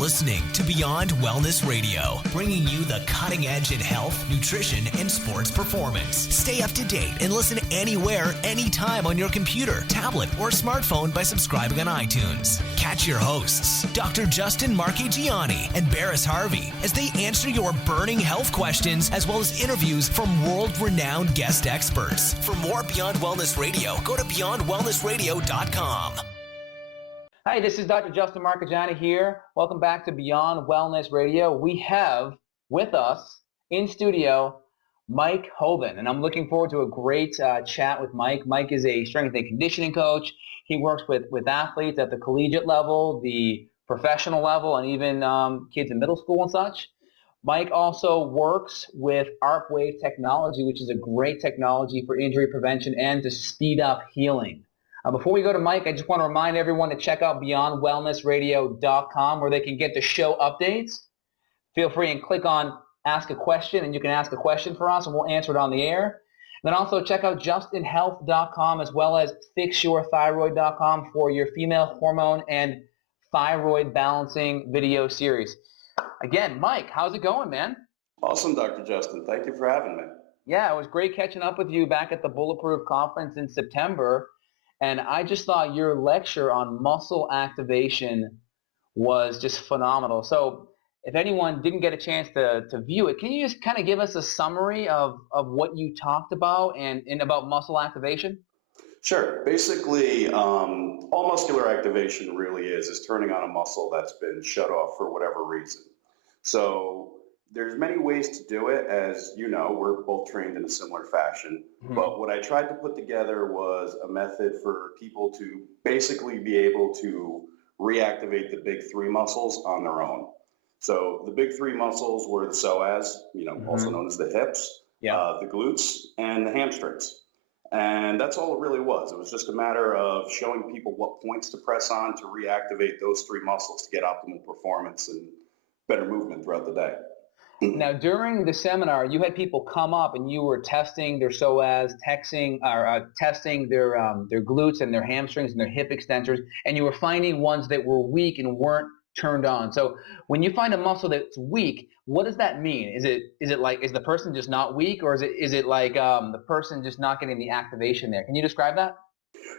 listening to Beyond Wellness Radio, bringing you the cutting edge in health, nutrition, and sports performance. Stay up to date and listen anywhere, anytime on your computer, tablet, or smartphone by subscribing on iTunes. Catch your hosts, Dr. Justin Marchegiani and Barris Harvey, as they answer your burning health questions, as well as interviews from world-renowned guest experts. For more Beyond Wellness Radio, go to beyondwellnessradio.com. Hi, this is Dr. Justin Marchegiani here. Welcome back to Beyond Wellness Radio. We have with us in studio Mike Hoban, and I'm looking forward to a great chat with Mike. Mike is a strength and conditioning coach. He works with athletes at the collegiate level, the professional level, and even kids in middle school and such. Mike also works with ARP-wave technology, which is a great technology for injury prevention and to speed up healing. Before we go to Mike, I just want to remind everyone to check out beyondwellnessradio.com, where they can get the show updates. Feel free and click on Ask a Question, and you can ask a question for us, and we'll answer it on the air. And then also check out justinhealth.com as well as fixyourthyroid.com for your female hormone and thyroid balancing video series. Again, Mike, how's it going, man? Awesome, Dr. Justin. Thank you for having me. Yeah, it was great catching up with you back at the Bulletproof conference in September. And I just thought your lecture on muscle activation was just phenomenal. So if anyone didn't get a chance to view it, can you just kind of give us a summary of what you talked about and about muscle activation? Sure. Basically, all muscular activation really is turning on a muscle that's been shut off for whatever reason. So there's many ways to do it. As you know, we're both trained in a similar fashion. Mm-hmm. But what I tried to put together was a method for people to basically be able to reactivate the big three muscles on their own. So the big three muscles were the psoas, mm-hmm. also known as the hips, the glutes, and the hamstrings. And that's all it really was. It was just a matter of showing people what points to press on to reactivate those three muscles to get optimal performance and better movement throughout the day. Now, during the seminar, you had people come up and you were testing their psoas, testing their glutes and their hamstrings and their hip extensors, and you were finding ones that were weak and weren't turned on. So when you find a muscle that's weak, what does that mean? Is it like, is the person just not weak, or is it like the person just not getting the activation there? Can you describe that?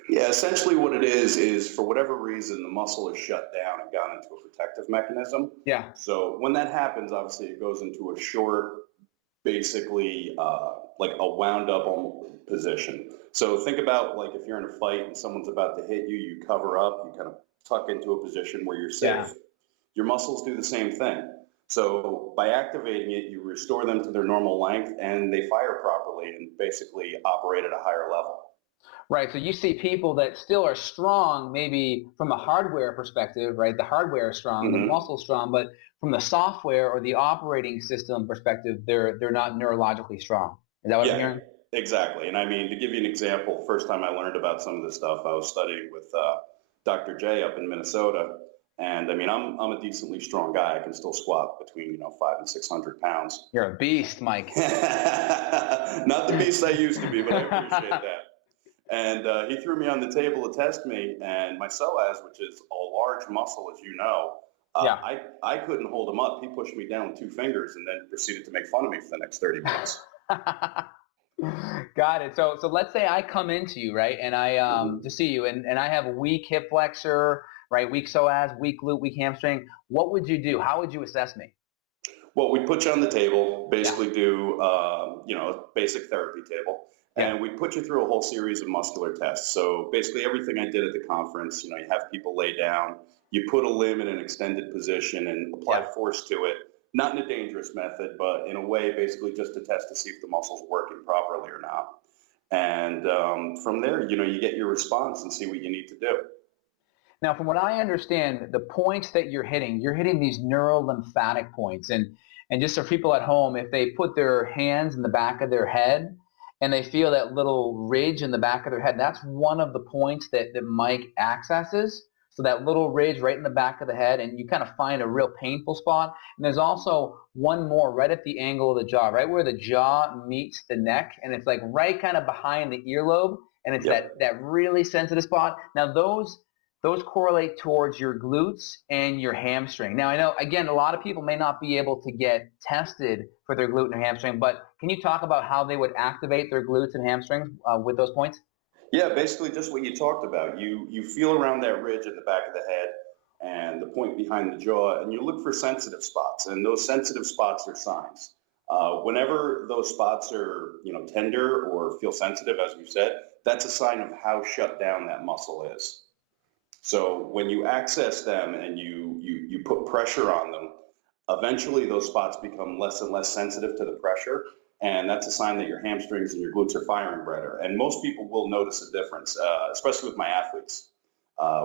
Yeah, essentially what it is for whatever reason, the muscle is shut down and gone into a protective mechanism. Yeah. So when that happens, obviously it goes into a short, basically like a wound up position. So think about like if you're in a fight and someone's about to hit you, you cover up, you kind of tuck into a position where you're safe. Yeah. Your muscles do the same thing. So by activating it, you restore them to their normal length and they fire properly and basically operate at a higher level. Right, so you see people that still are strong, maybe from a hardware perspective, right? The hardware is strong, mm-hmm. The muscle's strong, but from the software or the operating system perspective, they're not neurologically strong. Is that what I'm hearing? Exactly. And I mean, to give you an example, first time I learned about some of this stuff, I was studying with Dr. J up in Minnesota. And I mean, I'm a decently strong guy. I can still squat between 500 and 600 pounds. You're a beast, Mike. Not the beast I used to be, but I appreciate that. And he threw me on the table to test me, and my psoas, which is a large muscle, as you know, I couldn't hold him up. He pushed me down with two fingers and then proceeded to make fun of me for the next 30 minutes. Got it. So let's say I come into you, right, and I to see you, and I have a weak hip flexor, right, weak psoas, weak glute, weak hamstring. What would you do? How would you assess me? Well, we'd put you on the table, basically do a basic therapy table. And we put you through a whole series of muscular tests. So basically everything I did at the conference, you have people lay down, you put a limb in an extended position and apply force to it, not in a dangerous method, but in a way basically just to test to see if the muscle's working properly or not. And from there, you get your response and see what you need to do. Now, from what I understand, the points that you're hitting these neurolymphatic points. And just for people at home, if they put their hands in the back of their head, and they feel that little ridge in the back of their head, that's one of the points that Mike accesses. So that little ridge right in the back of the head, and you kind of find a real painful spot. And there's also one more right at the angle of the jaw, right where the jaw meets the neck, and it's like right kind of behind the earlobe, and it's that really sensitive spot. Now those those correlate towards your glutes and your hamstring. Now, I know, again, a lot of people may not be able to get tested for their glute and hamstring, but can you talk about how they would activate their glutes and hamstrings with those points? Yeah, basically just what you talked about. You feel around that ridge at the back of the head and the point behind the jaw, and you look for sensitive spots, and those sensitive spots are signs. Whenever those spots are, tender or feel sensitive, as you said, that's a sign of how shut down that muscle is. So when you access them and you put pressure on them, eventually those spots become less and less sensitive to the pressure. And that's a sign that your hamstrings and your glutes are firing better. And most people will notice a difference, especially with my athletes.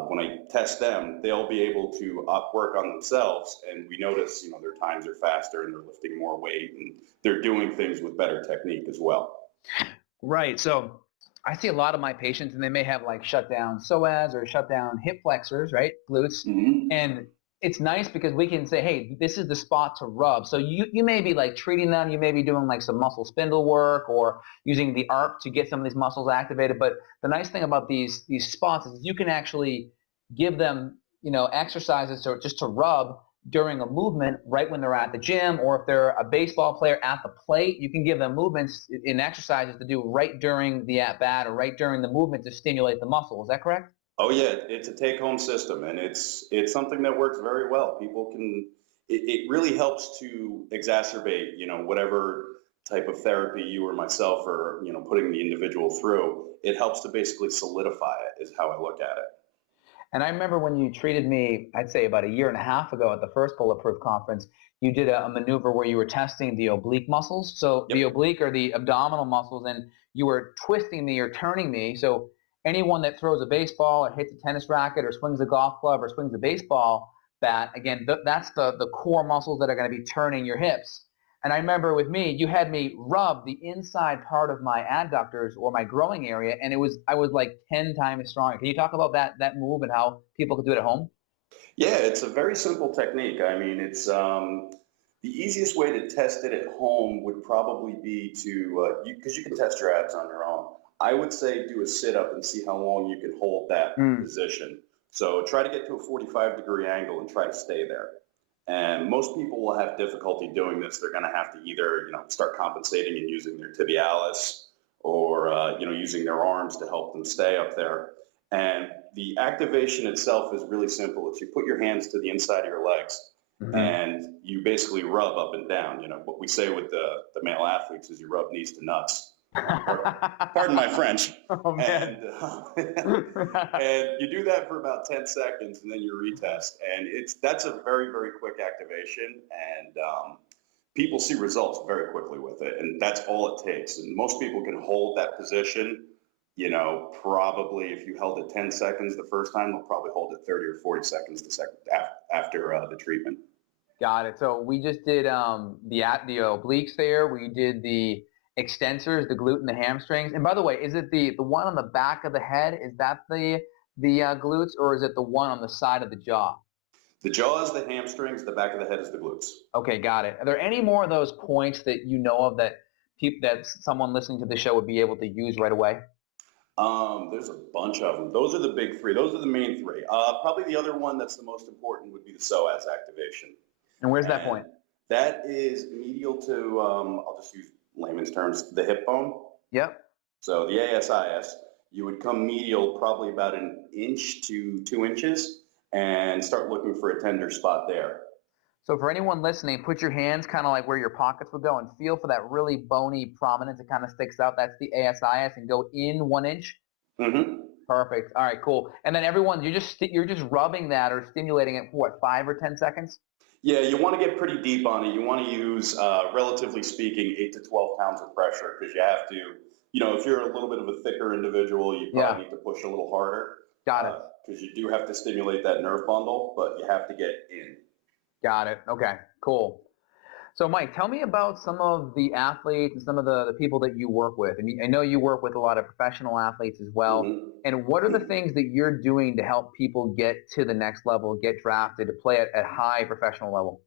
When I test them, they'll be able to work on themselves, and we notice, their times are faster and they're lifting more weight and they're doing things with better technique as well. Right. So I see a lot of my patients, and they may have like shut down psoas or shut down hip flexors, right? Glutes. Mm-hmm. And it's nice because we can say, hey, this is the spot to rub. So you may be like treating them. You may be doing like some muscle spindle work or using the ARP to get some of these muscles activated. But the nice thing about these spots is you can actually give them, exercises or just to rub during a movement right when they're at the gym, or if they're a baseball player at the plate, you can give them movements in exercises to do right during the at-bat or right during the movement to stimulate the muscle. Is that correct? Oh yeah, it's a take-home system, and it's something that works very well. People can, it really helps to exacerbate, whatever type of therapy you or myself are, putting the individual through. It helps to basically solidify it, is how I look at it. And I remember when you treated me, I'd say about a year and a half ago at the first Bulletproof conference, you did a maneuver where you were testing the oblique muscles. So Yep. the oblique are the abdominal muscles, and you were twisting me or turning me. So anyone that throws a baseball or hits a tennis racket or swings a golf club or swings a baseball bat, again, that's the core muscles that are going to be turning your hips. And I remember with me, you had me rub the inside part of my adductors or my growing area, and I was like 10 times stronger. Can you talk about that move and how people could do it at home? Yeah, it's a very simple technique. I mean, it's the easiest way to test it at home would probably be to, because you can test your abs on your own. I would say do a sit-up and see how long you can hold that position. So try to get to a 45-degree angle and try to stay there. And most people will have difficulty doing this. They're going to have to either, start compensating and using their tibialis or, using their arms to help them stay up there. And the activation itself is really simple. It's you put your hands to the inside of your legs and you basically rub up and down. What we say with the male athletes is you rub knees to nuts. Pardon my French. Oh, man. And you do that for about 10 seconds and then you retest. And that's a very, very quick activation. And people see results very quickly with it. And that's all it takes. And most people can hold that position. Probably if you held it 10 seconds the first time, they'll probably hold it 30 or 40 seconds the second after the treatment. Got it. So we just did the obliques there. We did the extensors, the glute and the hamstrings. And by the way, is it the one on the back of the head? Is that the glutes, or is it the one on the side of the jaw? The jaw is the hamstrings. The back of the head is the glutes. Okay, got it. Are there any more of those points that you know of that someone listening to the show would be able to use right away? There's a bunch of them. Those are the big three. Those are the main three. Probably the other one that's the most important would be the psoas activation. And where's that point? That is medial to, I'll just use layman's terms, the hip bone. Yep. So the ASIS, you would come medial probably about 1 inch to 2 inches and start looking for a tender spot there. So for anyone listening, put your hands kind of like where your pockets would go and feel for that really bony prominence that kind of sticks out. That's the ASIS, and go in 1 inch. Mm-hmm. Perfect. All right, cool. And then everyone, you're just rubbing that or stimulating it for what, 5 or 10 seconds? Yeah, you want to get pretty deep on it. You want to use, relatively speaking, 8 to 12 pounds of pressure, because you have to, if you're a little bit of a thicker individual, you probably need to push a little harder. Got it. Because you do have to stimulate that nerve bundle, but you have to get in. Got it. Okay, cool. So Mike, tell me about some of the athletes and some of the people that you work with. I mean, I know you work with a lot of professional athletes as well. Mm-hmm. And what are the things that you're doing to help people get to the next level, get drafted, to play at high professional level?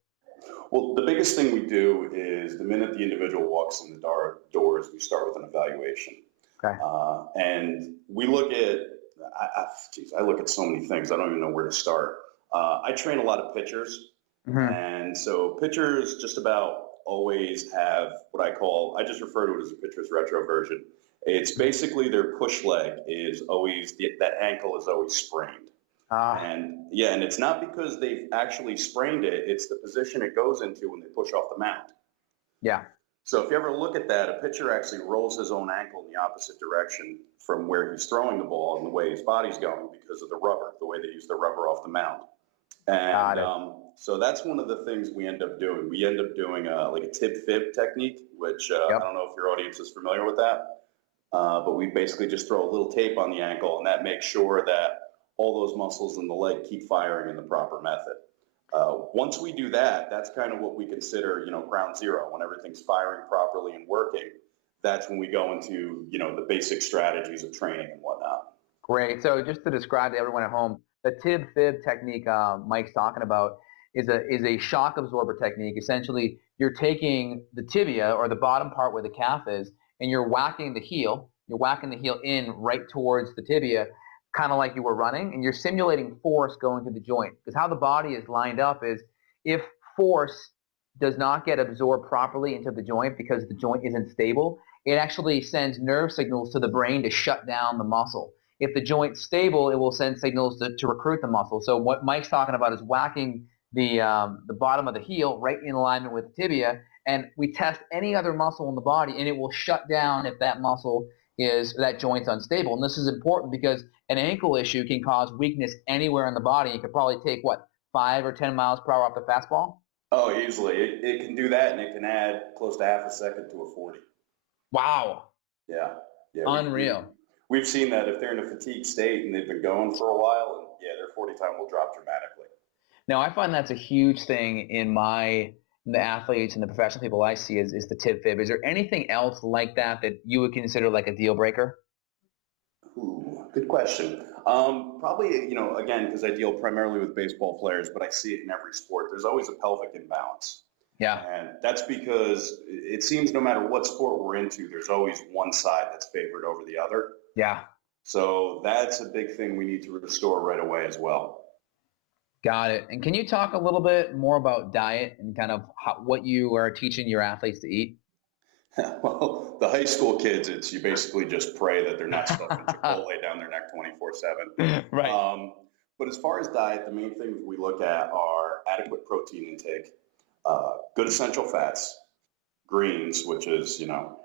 Well, the biggest thing we do is the minute the individual walks in the doors, we start with an evaluation. Okay. And we look at I look at so many things. I don't even know where to start. I train a lot of pitchers. Mm-hmm. And so pitchers just about always have what I just refer to it as a pitcher's retro version. It's basically their push leg is always, that ankle is always sprained. And yeah, and it's not because they've actually sprained it, it's the position it goes into when they push off the mound. Yeah. So if you ever look at that, a pitcher actually rolls his own ankle in the opposite direction from where he's throwing the ball and the way his body's going because of the rubber, the way they use the rubber off the mound. And so that's one of the things we end up doing. We end up doing like a tib-fib technique, which I don't know if your audience is familiar with that, but we basically just throw a little tape on the ankle, and that makes sure that all those muscles in the leg keep firing in the proper method. Once we do that, that's kind of what we consider, ground zero. When everything's firing properly and working, that's when we go into, the basic strategies of training and whatnot. Great. So just to describe to everyone at home, the tib-fib technique Mike's talking about is a shock absorber technique. Essentially, you're taking the tibia, or the bottom part where the calf is, and you're whacking the heel. You're whacking the heel in right towards the tibia, kind of like you were running, and you're simulating force going to the joint. Because how the body is lined up is, if force does not get absorbed properly into the joint because the joint isn't stable, it actually sends nerve signals to the brain to shut down the muscle. If the joint's stable, it will send signals to recruit the muscle. So what Mike's talking about is whacking the bottom of the heel right in alignment with the tibia, and we test any other muscle in the body, and it will shut down if that joint's unstable. And this is important because an ankle issue can cause weakness anywhere in the body. You could probably take 5 or 10 miles per hour off the fastball. Oh, easily. It can do that, and it can add close to half a second to a 40. Wow. Yeah. Unreal. We've seen that if they're in a fatigued state and they've been going for a while, and their 40 time will drop dramatically. Now, I find that's a huge thing in the athletes and the professional people I see is the tib-fib. Is there anything else like that you would consider like a deal breaker? Ooh, good question. Probably, again, because I deal primarily with baseball players, but I see it in every sport. There's always a pelvic imbalance. Yeah. And that's because it seems no matter what sport we're into, there's always one side that's favored over the other. Yeah. So that's a big thing we need to restore right away as well. Got it. And can you talk a little bit more about diet and kind of what you are teaching your athletes to eat? Well, the high school kids, you basically just pray that they're not stuffing Chipotle down their neck 24/7. Right. But as far as diet, the main things we look at are adequate protein intake, good essential fats, greens, which is, a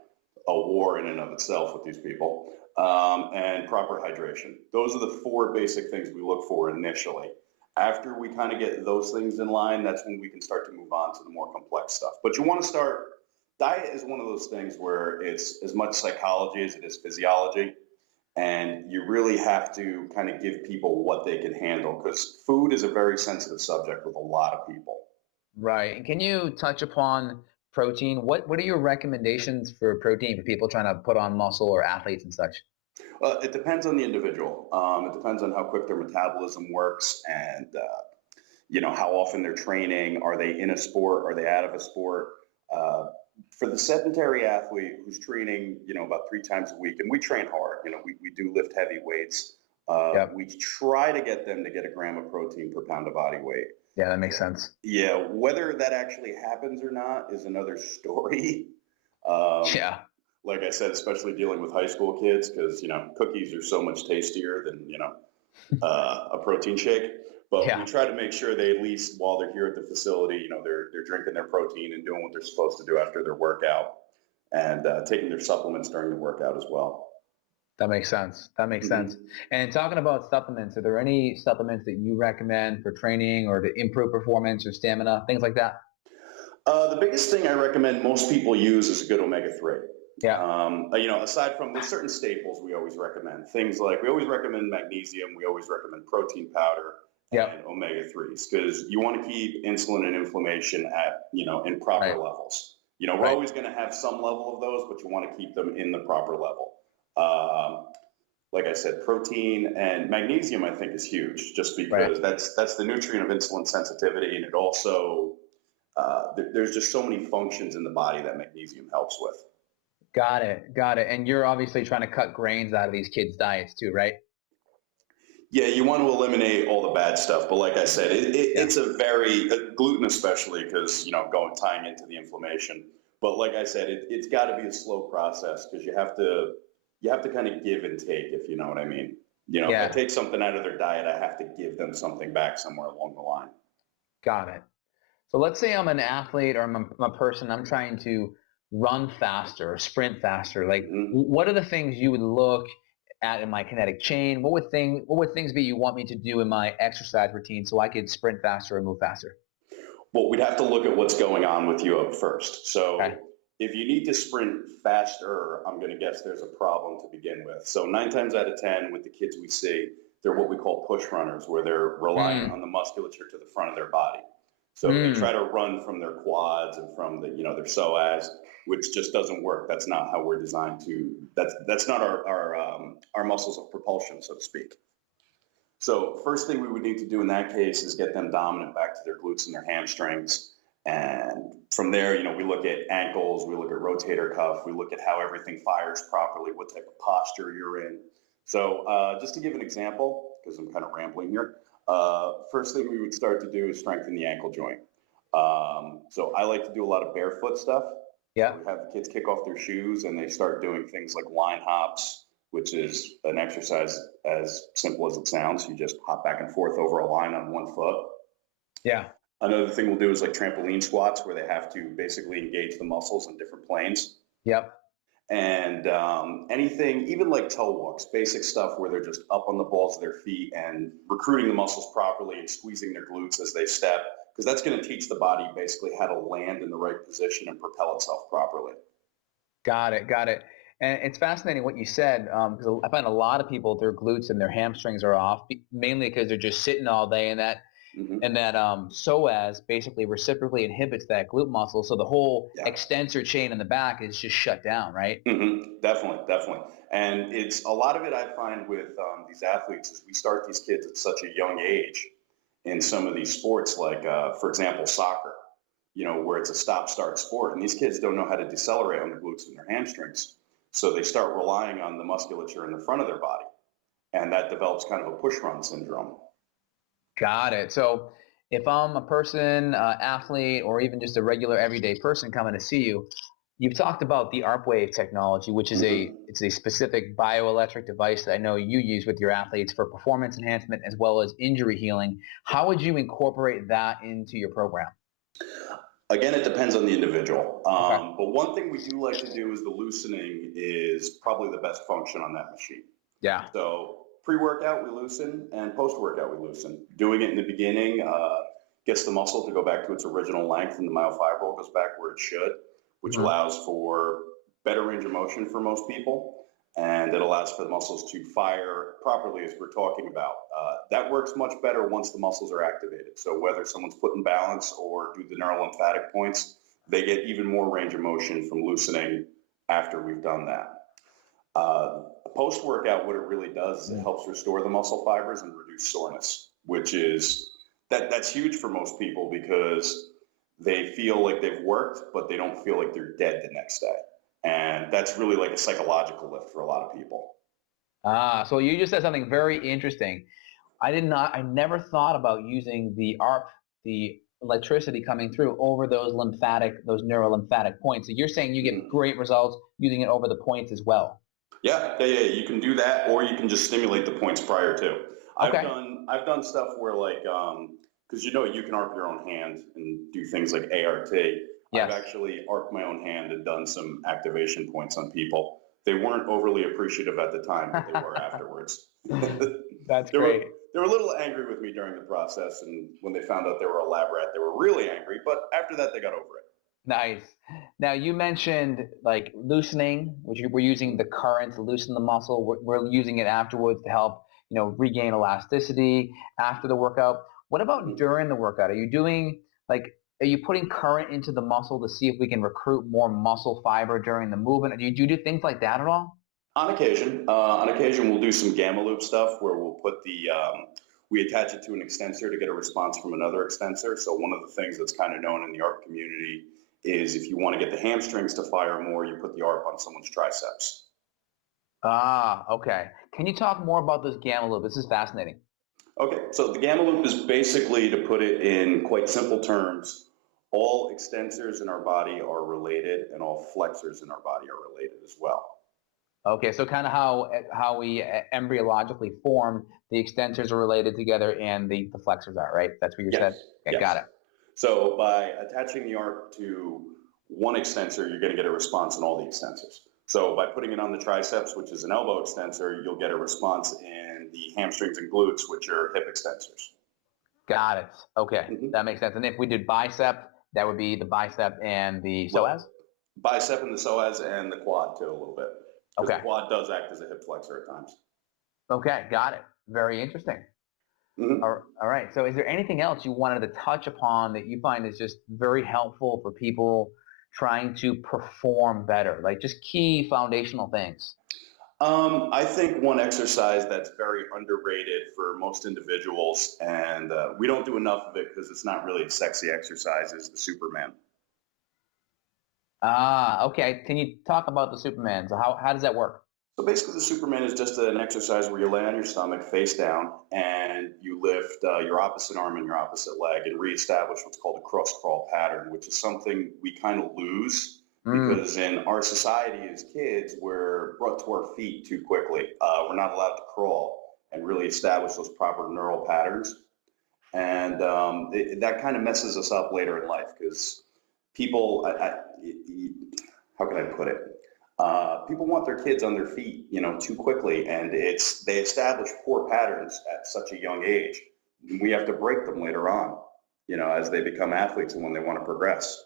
war in and of itself with these people, and proper hydration. Those are the 4 basic things we look for initially. After we kind of get those things in line, that's when we can start to move on to the more complex stuff. But you want to start, diet is one of those things where it's as much psychology as it is physiology. And you really have to kind of give people what they can handle, because food is a very sensitive subject with a lot of people. Right. And can you touch upon protein? What are your recommendations for protein for people trying to put on muscle or athletes and such? It depends on the individual. It depends on how quick their metabolism works and, how often they're training. Are they in a sport? Are they out of a sport? For the sedentary athlete who's training, about 3 times a week, and we train hard, we do lift heavy weights. We try to get them to get 1 gram of protein per pound of body weight. Yeah, that makes sense. Yeah, whether that actually happens or not is another story. Like I said, especially dealing with high school kids, because, cookies are so much tastier than, a protein shake. But we try to make sure they, at least while they're here at the facility, they're drinking their protein and doing what they're supposed to do after their workout, and taking their supplements during the workout as well. That makes sense. Sense. And talking about supplements, are there any supplements that you recommend for training or to improve performance or stamina, things like that? The biggest thing I recommend most people use is a good omega-3. Yeah. Aside from, there's certain staples we always recommend. Things like, we always recommend magnesium, we always recommend protein powder, and omega-3s, because you want to keep insulin and inflammation at, in proper levels. We're always going to have some level of those, but you want to keep them in the proper level. Like I said, protein and magnesium, I think, is huge, just because that's the nutrient of insulin sensitivity, and it also, there's just so many functions in the body that magnesium helps with. Got it. And you're obviously trying to cut grains out of these kids' diets too, right? Yeah, you want to eliminate all the bad stuff, but like I said, it's a very gluten especially because tying into the inflammation. But like I said, it's got to be a slow process because you have to kind of give and take, if you know what I mean. If I take something out of their diet, I have to give them something back somewhere along the line. Got it. So let's say I'm an athlete or I'm a person, I'm trying to run faster or sprint faster. Like, what are the things you would look at in my kinetic chain? What would things be you want me to do in my exercise routine so I could sprint faster and move faster? Well, we'd have to look at what's going on with you up first. So Okay. if you need to sprint faster, I'm going to guess there's a problem to begin with. So 9 times out of 10 with the kids we see, they're what we call push runners, where they're relying on the musculature to the front of their body. So they try to run from their quads and from their psoas, which just doesn't work. That's not how we're designed to. That's not our muscles of propulsion, so to speak. So first thing we would need to do in that case is get them dominant back to their glutes and their hamstrings. And from there, we look at ankles, we look at rotator cuff, we look at how everything fires properly, what type of posture you're in. So just to give an example, because I'm kind of rambling here, first thing we would start to do is strengthen the ankle joint. So I like to do a lot of barefoot stuff. Yeah. We have the kids kick off their shoes and they start doing things like line hops, which is an exercise as simple as it sounds. You just hop back and forth over a line on one foot. Yeah. Another thing we'll do is like trampoline squats where they have to basically engage the muscles in different planes. Yep. And anything, even like toe walks, basic stuff where they're just up on the balls of their feet and recruiting the muscles properly and squeezing their glutes as they step, because that's going to teach the body basically how to land in the right position and propel itself properly. Got it. And it's fascinating what you said, because I find a lot of people, their glutes and their hamstrings are off, mainly because they're just sitting all day, and that psoas basically reciprocally inhibits that glute muscle, so the whole extensor chain in the back is just shut down, right? Definitely. And it's a lot of it I find with these athletes is we start these kids at such a young age in some of these sports, like for example, soccer, where it's a stop-start sport, and these kids don't know how to decelerate on the glutes and their hamstrings. So they start relying on the musculature in the front of their body, and that develops kind of a push-run syndrome. Got it. So if I'm a person, athlete, or even just a regular everyday person coming to see you, you've talked about the ARP-wave technology, which is it's a specific bioelectric device that I know you use with your athletes for performance enhancement as well as injury healing. How would you incorporate that into your program? Again, it depends on the individual. But one thing we do like to do is the loosening is probably the best function on that machine. Yeah. So pre-workout, we loosen, and post-workout, we loosen. Doing it in the beginning gets the muscle to go back to its original length, and the myofibril goes back where it should, which allows for better range of motion for most people, and it allows for the muscles to fire properly, as we're talking about. That works much better once the muscles are activated. So whether someone's put in balance or do the neurolymphatic points, they get even more range of motion from loosening after we've done that. Post-workout, what it really does is it helps restore the muscle fibers and reduce soreness, which is, that's huge for most people because they feel like they've worked, but they don't feel like they're dead the next day. And that's really like a psychological lift for a lot of people. So you just said something very interesting. I never thought about using the ARP, the electricity coming through over those neurolymphatic points. So you're saying you get great results using it over the points as well. Yeah. You can do that, or you can just stimulate the points prior to. Okay. I've done stuff where like, because you can ARP your own hand and do things like ART. Yes. I've actually ARPed my own hand and done some activation points on people. They weren't overly appreciative at the time, but they were afterwards. That's great. They were a little angry with me during the process, and when they found out they were elaborate, they were really angry, but after that, they got over it. Nice. Now, you mentioned like loosening, which we're using the current to loosen the muscle. We're using it afterwards to help, regain elasticity after the workout. What about during the workout? Are you putting current into the muscle to see if we can recruit more muscle fiber during the movement? Do you do things like that at all? On occasion, we'll do some gamma loop stuff where we'll put we attach it to an extensor to get a response from another extensor. So one of the things that's kind of known in the ARP community is if you want to get the hamstrings to fire more, you put the ARP on someone's triceps. Ah, okay. Can you talk more about this gamma loop? This is fascinating. Okay, so the gamma loop is basically, to put it in quite simple terms, all extensors in our body are related and all flexors in our body are related as well. Okay, so kind of how we embryologically form, the extensors are related together and the flexors are, right? That's what you said? Yes, Okay, got yes. it. So by attaching the ARP to one extensor, you're going to get a response in all the extensors. So by putting it on the triceps, which is an elbow extensor, you'll get a response in the hamstrings and glutes, which are hip extensors. Got it. Okay, Mhm. that makes sense. And if we did bicep, that would be the bicep and the psoas? Bicep and the psoas and the quad too a little bit. Because Okay. the quad does act as a hip flexor at times. Okay, got it. Very interesting. Mm-hmm. All right. So is there anything else you wanted to touch upon that you find is just very helpful for people trying to perform better? Like just key foundational things. I think one exercise that's very underrated for most individuals, and we don't do enough of it because it's not really a sexy exercise, is the Superman. Ah, okay. Can you talk about the Superman? So how does that work? So basically, the Superman is just an exercise where you lay on your stomach face down and you lift your opposite arm and your opposite leg and reestablish what's called a cross crawl pattern, which is something we kind of lose because in our society as kids, we're brought to our feet too quickly. We're not allowed to crawl and really establish those proper neural patterns. And that kind of messes us up later in life because people, how can I put it? People want their kids on their feet, too quickly, and they establish poor patterns at such a young age. We have to break them later on, as they become athletes and when they want to progress.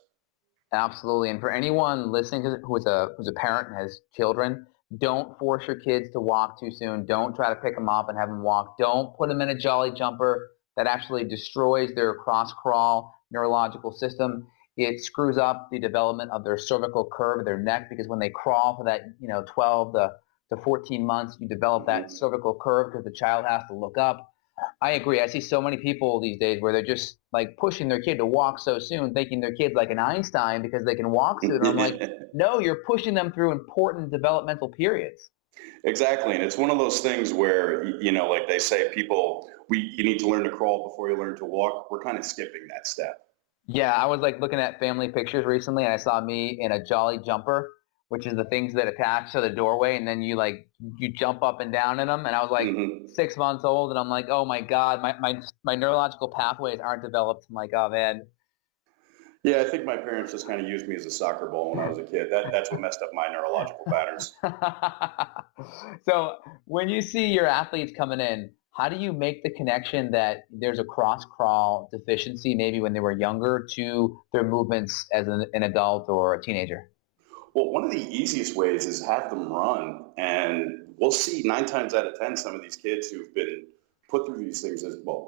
Absolutely. And for anyone listening to who's a parent and has children, don't force your kids to walk too soon. Don't try to pick them up and have them walk. Don't put them in a jolly jumper that actually destroys their cross crawl neurological system. It screws up the development of their cervical curve of their neck because when they crawl for that, 12 to 14 months, you develop that cervical curve because the child has to look up. I agree. I see so many people these days where they're just like pushing their kid to walk so soon, thinking their kid's like an Einstein because they can walk sooner. I'm like, no, you're pushing them through important developmental periods. Exactly, and it's one of those things where, like they say, you need to learn to crawl before you learn to walk. We're kind of skipping that step. Yeah, I was like looking at family pictures recently and I saw me in a jolly jumper, which is the things that attach to the doorway and then you jump up and down in them. And I was like 6 months old and I'm like, oh my God, my neurological pathways aren't developed. I'm like, oh man. Yeah, I think my parents just kind of used me as a soccer ball when I was a kid. That's what messed up my neurological patterns. So when you see your athletes coming in, how do you make the connection that there's a cross crawl deficiency maybe when they were younger to their movements as an adult or a teenager? Well, one of the easiest ways is have them run, and we'll see 9 times out of 10 some of these kids who've been put through these things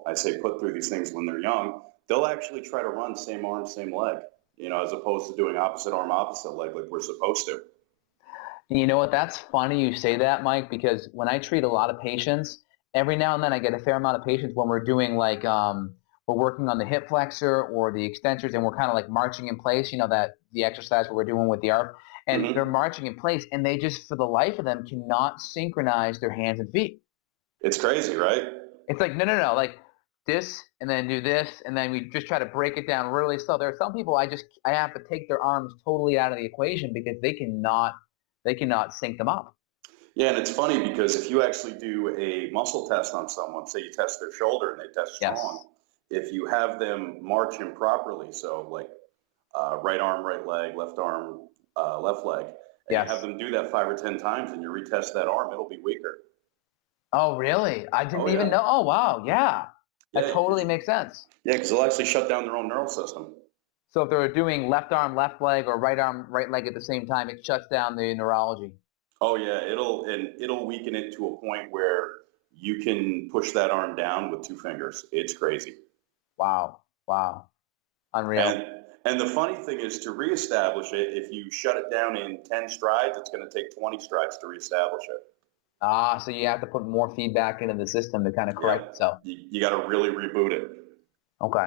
I say put through these things when they're young, they'll actually try to run same arm, same leg, as opposed to doing opposite arm, opposite leg like we're supposed to. You know what? That's funny you say that, Mike, because when I treat a lot of patients, every now and then I get a fair amount of patients when we're doing we're working on the hip flexor or the extensors and we're kind of like marching in place, that the exercise what we're doing with the ARP, and they're marching in place and they just, for the life of them, cannot synchronize their hands and feet. It's crazy, right? It's like, no, like this and then do this and then we just try to break it down really slow. There are some people I have to take their arms totally out of the equation because they cannot sync them up. Yeah, and it's funny because if you actually do a muscle test on someone, say you test their shoulder and they test strong, if you have them march improperly, so like right arm, right leg, left arm, left leg, and you have them do that 5 or 10 times and you retest that arm, it'll be weaker. Oh, really? I didn't even know. Oh, wow. Yeah. That totally makes sense. Yeah, because they'll actually shut down their own neural system. So if they're doing left arm, left leg, or right arm, right leg at the same time, it shuts down the neurology. Oh yeah, it'll weaken it to a point where you can push that arm down with 2 fingers. It's crazy. Wow. Unreal. And the funny thing is to reestablish it, if you shut it down in 10 strides, it's going to take 20 strides to reestablish it. Ah, so you have to put more feedback into the system to kind of correct itself. You got to really reboot it. Okay.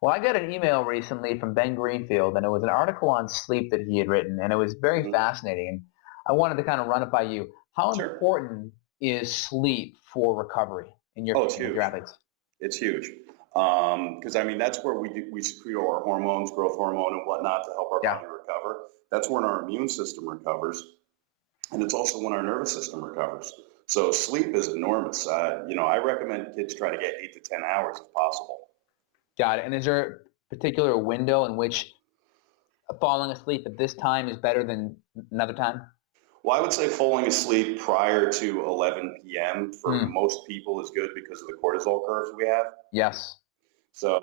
Well, I got an email recently from Ben Greenfield, and it was an article on sleep that he had written, and it was very fascinating. And I wanted to kind of run it by you. How Sure. important is sleep for recovery in Oh, it's in huge. your athletes? It's huge. Because I mean, that's where we secrete all our hormones, growth hormone and whatnot to help our Yeah. body recover. That's when our immune system recovers. And it's also when our nervous system recovers. So sleep is enormous. I recommend kids try to get 8 to 10 hours if possible. Got it. And is there a particular window in which falling asleep at this time is better than another time? Well, I would say falling asleep prior to 11 p.m. for Mm, most people is good because of the cortisol curves we have. yes. So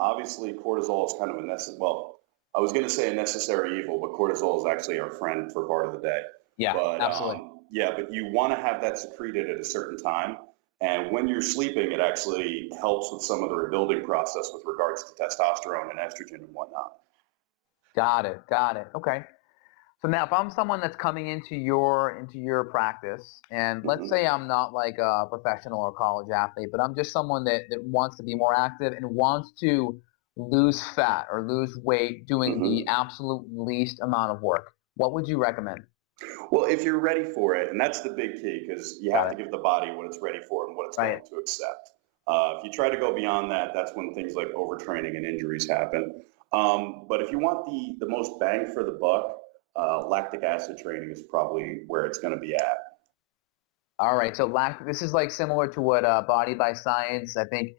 obviously, cortisol is kind of a well, I was going to say a necessary evil, but cortisol is actually our friend for part of the day. Yeah, But absolutely. yeah, but you want to have that secreted at a certain time. And when you're sleeping, it actually helps with some of the rebuilding process with regards to testosterone and estrogen and whatnot. Got it. Got it. Okay. So now if I'm someone that's coming into your practice, and let's Mhm. say I'm not like a professional or college athlete, but I'm just someone that wants to be more active and wants to lose fat or lose weight doing the Mhm. absolute least amount of work, what would you recommend? Well, if you're ready for it, and that's the big key, because you have Got to it. give the body what it's ready for and what it's Right. willing to accept. If you try to go beyond that, that's when things like overtraining and injuries happen. But if you want the most bang for the buck, lactic acid training is probably where it's going to be at. All right. So this is like similar to what Body by Science, I think,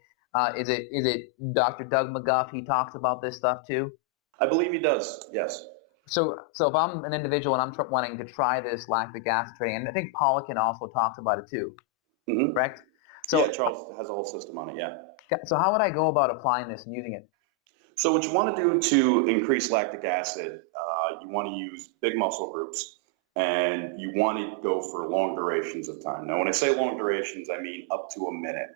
is it Dr. Doug McGuff? He talks about this stuff too. I believe he does. Yes. So if I'm an individual and I'm wanting to try this lactic acid training, and I think Polican also talks about it too, Hmm. correct? Yeah, So Charles has a whole system on it. Yeah. so how would I go about applying this and using it? So what you want to do to increase lactic acid, you want to use big muscle groups, and you want to go for long durations of time. Now, when I say long durations, I mean up to a minute.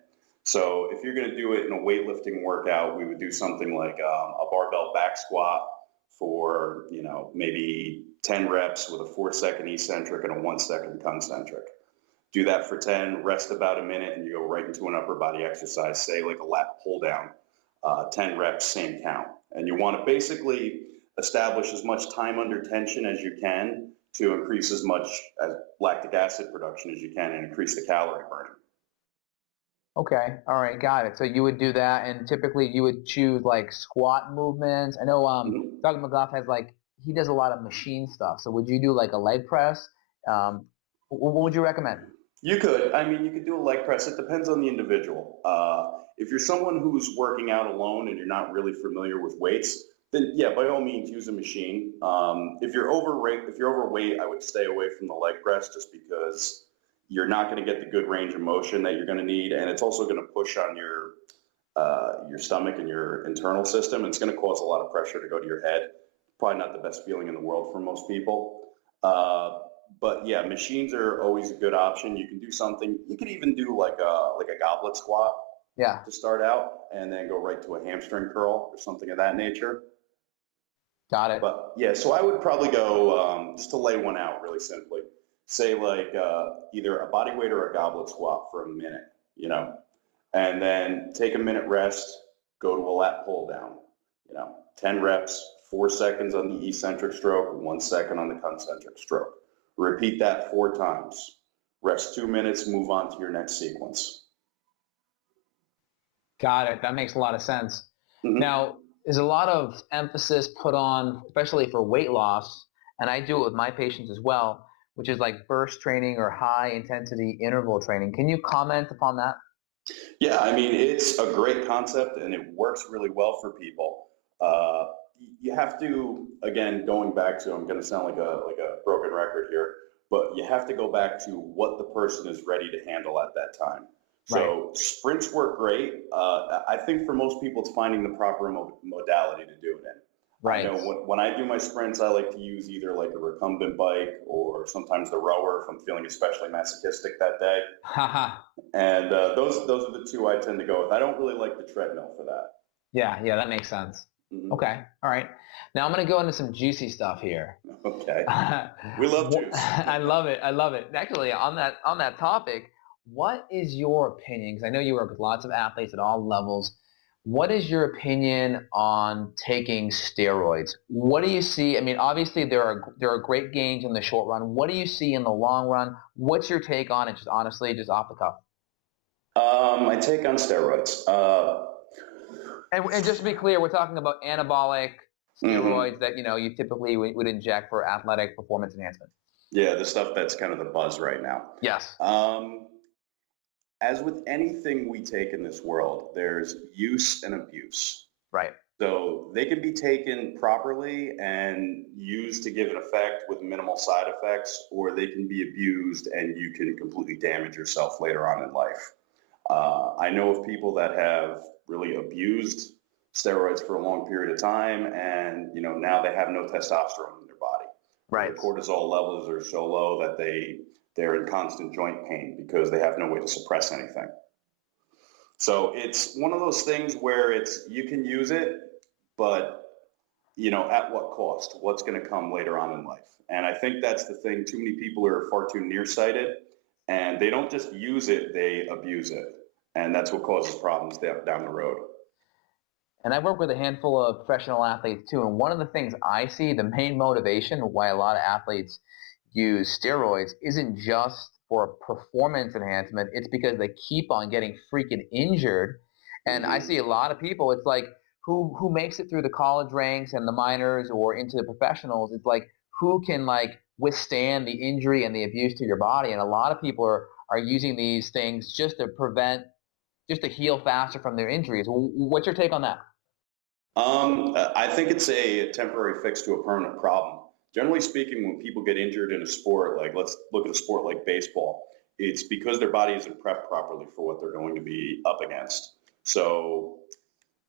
So if you're going to do it in a weightlifting workout, we would do something like a barbell back squat for maybe 10 reps with a 4-second eccentric and a 1-second concentric. Do that for 10, rest about a minute, and you go right into an upper body exercise, say like a lat pull down, 10 reps, same count. And you want to basically establish as much time under tension as you can to increase as much lactic acid production as you can and increase the calorie burning. Okay, all right, got it. So you would do that, and typically you would choose like squat movements. I know Mhm. Doug McGough has he does a lot of machine stuff. So would you do like a leg press? Um, what would you recommend? You could. I mean, you could do a leg press. It depends on the individual. If you're someone who's working out alone and you're not really familiar with weights, then yeah, by all means, use a machine. If you're overweight, I would stay away from the leg press just because you're not going to get the good range of motion that you're going to need, and it's also going to push on your stomach and your internal system. It's going to cause a lot of pressure to go to your head. Probably not the best feeling in the world for most people. Uh, but yeah, machines are always a good option. You can do something. You could even do like a goblet squat Yeah, to start out, and then go right to a hamstring curl or something of that nature. got it. But yeah, so I would probably go just to lay one out really simply. Say like either a body weight or a goblet squat for a minute, and then take a minute rest. Go to a lat pull down. 10 reps, 4 seconds on the eccentric stroke, 1 second on the concentric stroke. Repeat that 4 times. Rest 2 minutes, move on to your next sequence. Got it. That makes a lot of sense. Hmm. Now, there's a lot of emphasis put on, especially for weight loss, and I do it with my patients as well, which is like burst training or high intensity interval training. Can you comment upon that? Yeah, I mean, it's a great concept and it works really well for people. Uh, you have to, again, going back to, I'm going to sound like a broken record here, but you have to go back to what the person is ready to handle at that time. Right. So sprints work great. I think for most people, it's finding the proper modality to do it in. I Right. know when I do my sprints, I like to use either like a recumbent bike or sometimes the rower if I'm feeling especially masochistic that day. Haha. And those are the two I tend to go with. I don't really like the treadmill for that. Yeah, that makes sense. Hmm. Okay. All right. Now I'm going to go into some juicy stuff here. Okay. We love juice. I love it. I love it. Actually, on that topic, what is your opinion? Because I know you work with lots of athletes at all levels. What is your opinion on taking steroids? What do you see? I mean, obviously there are great gains in the short run. What do you see in the long run? What's your take on it? Just honestly, just off the cuff. My take on steroids. And just to be clear, we're talking about anabolic steroids that you typically would inject for athletic performance enhancement. Yeah, the stuff that's kind of the buzz right now. Yes. As with anything we take in this world, there's use and abuse. Right. So they can be taken properly and used to give an effect with minimal side effects, or they can be abused and you can completely damage yourself later on in life. I know of people that have really abused steroids for a long period of time, and now they have no testosterone in their body. Right. Their cortisol levels are so low that they're in constant joint pain because they have no way to suppress anything. So it's one of those things where you can use it, but at what cost? What's going to come later on in life? And I think that's the thing. Too many people are far too nearsighted, and they don't just use it, they abuse it. And that's what causes problems down the road. And I work with a handful of professional athletes too, and one of the things I see, the main motivation why a lot of athletes use steroids isn't just for performance enhancement, it's because they keep on getting freaking injured. And I see a lot of people, it's like, who makes it through the college ranks and the minors or into the professionals, it's like, who can withstand the injury and the abuse to your body. And a lot of people are using these things just to heal faster from their injuries. What's your take on that? I think it's a temporary fix to a permanent problem. Generally speaking, when people get injured in a sport, let's look at a sport like baseball, it's because their body isn't prepped properly for what they're going to be up against. So,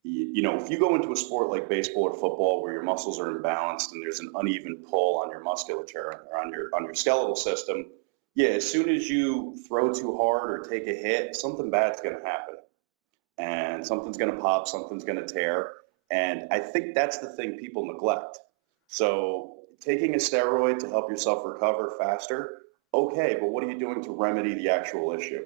if you go into a sport like baseball or football where your muscles are imbalanced and there's an uneven pull on your musculature or on your skeletal system, as soon as you throw too hard or take a hit, something bad's going to happen. And something's going to pop, something's going to tear. And I think that's the thing people neglect. So taking a steroid to help yourself recover faster, okay, but what are you doing to remedy the actual issue?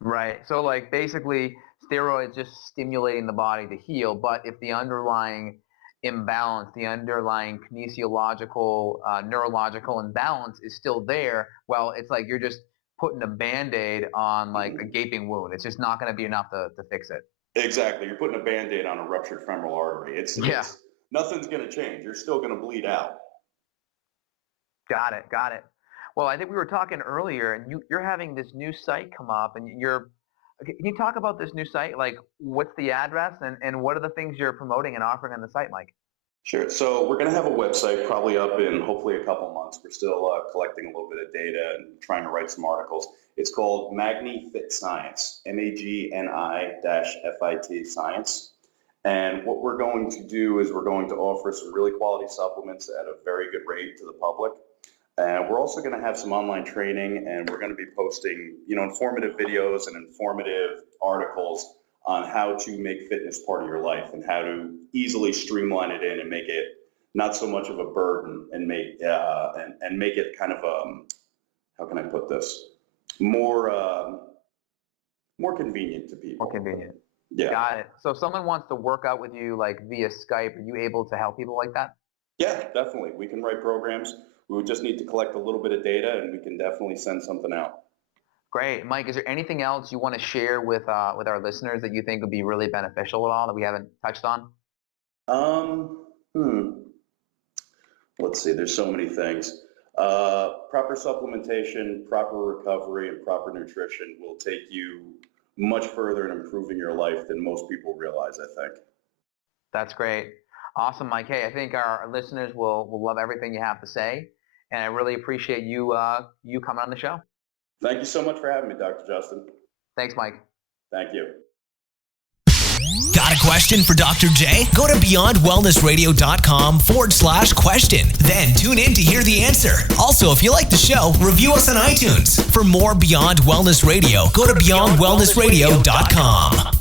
Right. So basically steroids just stimulating the body to heal, but if the underlying imbalance, the underlying kinesiological, neurological imbalance is still there, well, it's like you're just putting a Band-Aid on a gaping wound. It's just not going to be enough to fix it. Exactly. You're putting a Band-Aid on a ruptured femoral artery. It's nothing's going to change. You're still going to bleed out. Got it. Well, I think we were talking earlier, and you're having this new site come up, and can you talk about this new site? What's the address, and what are the things you're promoting and offering on the site, Mike? Sure. So we're going to have a website probably up in hopefully a couple months. We're still collecting a little bit of data and trying to write some articles. It's called MagniFit Science, MAGNI-FIT Science. And what we're going to do is we're going to offer some really quality supplements at a very good rate to the public. And we're also going to have some online training, and we're going to be posting, informative videos and informative articles on how to make fitness part of your life and how to easily streamline it in and make it not so much of a burden and make it kind of how can I put this, more convenient to people. More convenient. Yeah. Got it. So if someone wants to work out with you via Skype, are you able to help people like that? Yeah, definitely. We can write programs. We would just need to collect a little bit of data, and we can definitely send something out. Great. Mike, is there anything else you want to share with our listeners that you think would be really beneficial at all that we haven't touched on? Let's see. There's so many things. Proper supplementation, proper recovery, and proper nutrition will take you much further in improving your life than most people realize, I think. That's great. Awesome, Mike. Hey, I think our listeners will love everything you have to say, and I really appreciate you coming on the show. Thank you so much for having me, Dr. Justin. Thanks, Mike. Thank you. Got a question for Dr. J? Go to beyondwellnessradio.com/question. Then tune in to hear the answer. Also, if you like the show, review us on iTunes. For more Beyond Wellness Radio, go to beyondwellnessradio.com.